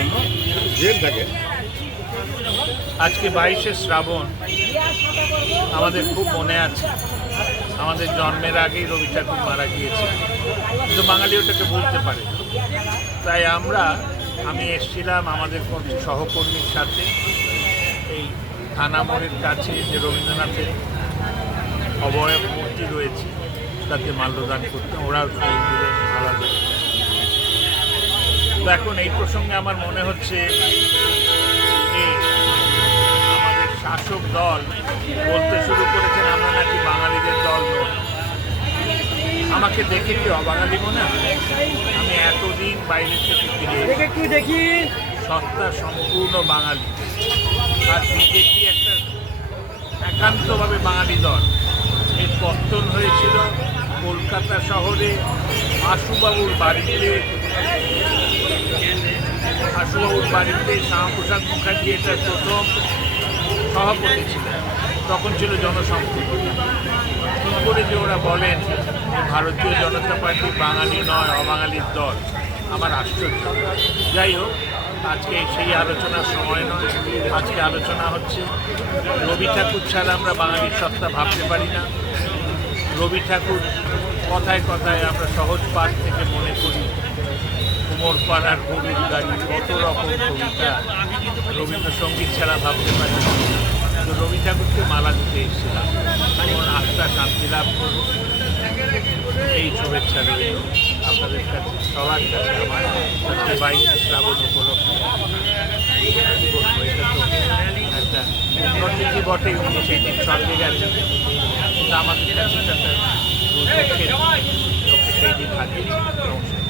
জন্য জেল থাকে আজকে বাইশে শ্রাবণ, আমাদের খুব মনে আছে আমাদের জন্মের আগেই রবি ঠাকুর মারা গিয়েছে কিন্তু বাঙালি ওটাকে বলতে পারে। তাই আমরা, আমি এসেছিলাম আমাদের সহকর্মীর সাথে, এই থানা মোড়ের কাছে যে রবীন্দ্রনাথের অবয়ব মূর্তি রয়েছে, তাতে মাল্যদান করতে ওরাও ফুল দিলেন দিলেন। তো এখন এই প্রসঙ্গে আমার মনে হচ্ছে যে আমাদের শাসক দল বলতে শুরু করেছেন আমরা নাকি বাঙালিদের দল নই। আমাকে দেখে কি অবাঙালি মনে হয়? আমি এতদিন বাইরে থেকে ফিরে দেখি সত্তা সম্পূর্ণ বাঙালি। আর বিজেপি একটা একান্তভাবে বাঙালি দল। এর পত্তন হয়েছিল কলকাতা শহরে আশুবাবুর বাড়িতে আশুবাবুর বাড়িতে শ্যামাপ্রসাদ মুখার্জি এটার প্রথম সভাপতি ছিলেন। তখন ছিল জনসংখ্যা কী করে যে ওরা বলেন ভারতীয় জনতা পার্টি বাঙালি নয়, অবাঙালির দল? আমার আশ্চর্য। যাই হোক, আজকে সেই আলোচনার সময় নয়। আজকে আলোচনা হচ্ছে, রবি ঠাকুর ছাড়া আমরা বাঙালির সত্তা ভাবতে পারি না। রবি ঠাকুর কথায় কথায় আমরা সহজ পাঠ থেকে মনে করি। কুমোর পাড়ার গরুর গাড়ি কত রকম কবিতা রবীন্দ্রসঙ্গীত ছাড়া ভাবতে পারি তো রবি ঠাকুরকে মালা দিতে এসেছিলাম। যেমন আত্মা শান্তি লাভ করুন। এই শুভেচ্ছা রইল আপনাদের কাছে, সবার কাছে আমার আজকে বাইশে শ্রাবণ উপলক্ষে। বটে সেই দিন স্বর্গে কিন্তু আমাদের কাছে একটা সেই দিন হারিয়েছে নমস্কার।